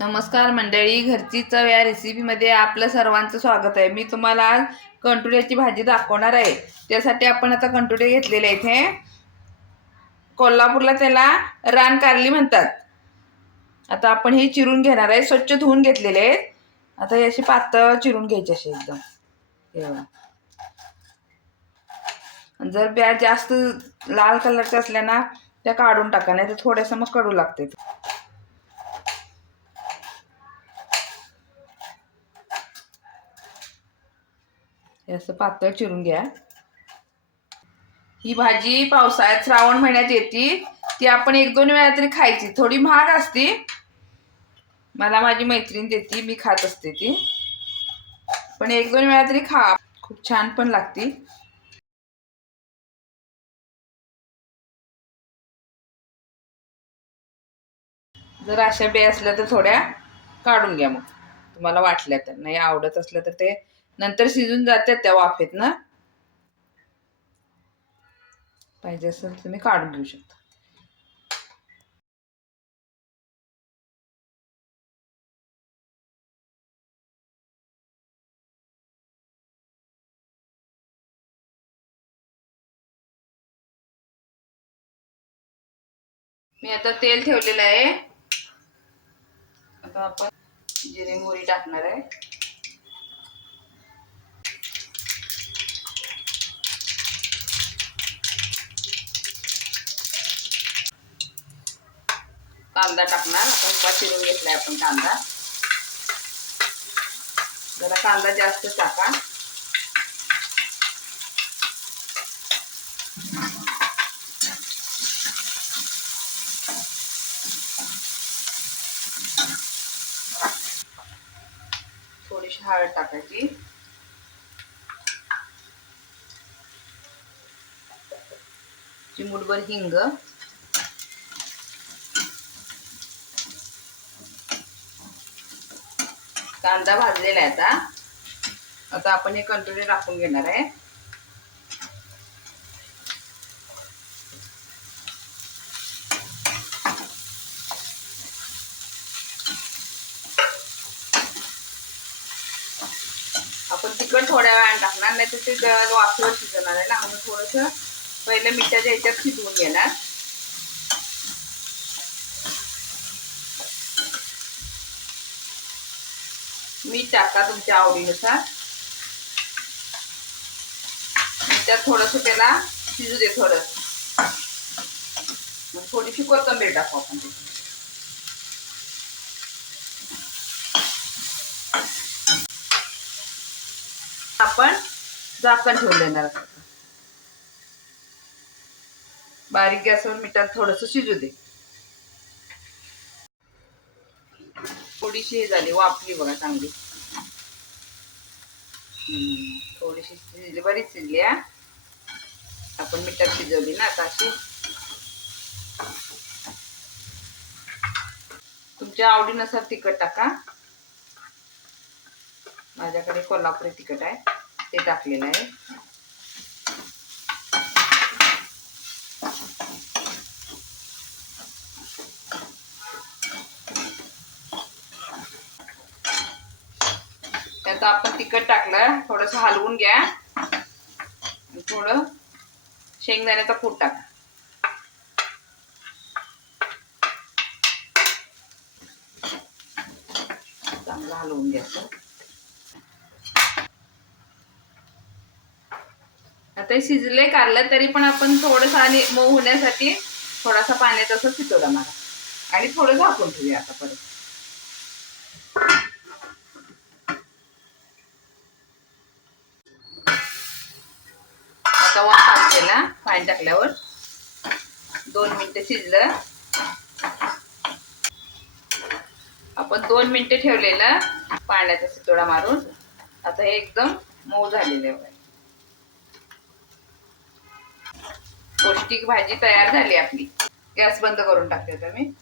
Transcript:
नमस्कार मंडळी, घरची चव या रेसिपीमध्ये आपलं सर्वांचं स्वागत आहे। मी तुम्हाला आज कंटुऱ्याची भाजी दाखवणार आहे। त्यासाठी आपण आता कंटुरे घेतलेले आहेत। इथे कोल्हापूरला त्याला रान कारली म्हणतात। आता आपण हे चिरून घेणार आहे। स्वच्छ धुवून घेतलेले आहेत। आता हे अशी पातळ चिरून घ्यायचे असे एकदम। हे बघा, जर ब्या जास्त लाल कलरच्या असल्या ना त्या काढून टाका, नाही तर थोडंसं मग कडू लागते। असं पातळ चिरून घ्या। ही भाजी पावसाळ्यात श्रावण महिन्यात येते। ती आपण एक दोन वेळा तरी खायची। थोडी महाग असते, मला माझी मैत्रीण देते, मी खात असते ती, पण एक दोन वेळा तरी खा, खूप छान पण लागते। जर अशा बे असल्या तर थोड्या काढून घ्या। मग तुम्हाला वाटल्या तर, नाही आवडत असलं तर ते नंतर शिजून जातात त्या वाफेत ना, पाहिजे असेल तुम्ही काढून घेऊ शकता। मी आता तेल ठेवलेलं आहे। आता आपण जिरे मोहरी टाकणार आहे। कांदा टाकणार, आता उभा चिरून घेतलाय आपण कांदा। जरा कांदा जास्त टाका। थोडीशी हळद टाकायची, चिमूटभर हिंग, कांदा भाजलेला आहे। आता आपण हे कंटुरे टाकून घेणार आहे। आपण तिखट थोड्या वेळाने टाकणार, नाही तर ते वाफेवर शिजणार आहे ना, म्हणून थोडंसं पहिले मिठाच्या ह्याच्यात शिजवून घेणार। मीठ टाका तुमच्या आवडीनुसार। त्यात थोडंसं त्याला शिजू दे थोडं, थोडीशी कोथिंबीर टाकू आपण। आपण झाकण ठेवून देणार, बारीक गॅसवर मिठात थोडंसं शिजू दे। थोडीशी हे झाली, वाफली बघा चांगली, थोडीशी शिजली, बरीच शिजली। आपण मिठात शिजवली ना आता अशी। तुमच्या आवडीनुसार तिखट टाका। माझ्याकडे कोल्हापुरी तिखट आहे, ते टाकलेलं आहे। त्यात आपण तिखट टाकलं, थोडंसं हलवून घ्या। थोडं शेंगदाण्याचा कूट टाका, चांगलं हलवून घ्यायचं। आता शिजले कारलं, तरी पण आपण थोडंसं आणि मऊ होण्यासाठी थोडासा पाण्यात असं शिजवला मारा आणि थोडं झाकून ठेवूया। आता परत आता वाफ केला, पाणी टाकल्यावर 2 मिनिटं शिजलं। आपण 2 मिनिटं ठेवलेलं पाण्याचा शितोडा मारून। आता हे एकदम मऊ झालेलं आहे। पौष्टिक भाजी तयार झाली आपली। गॅस बंद करून टाकते आता मी।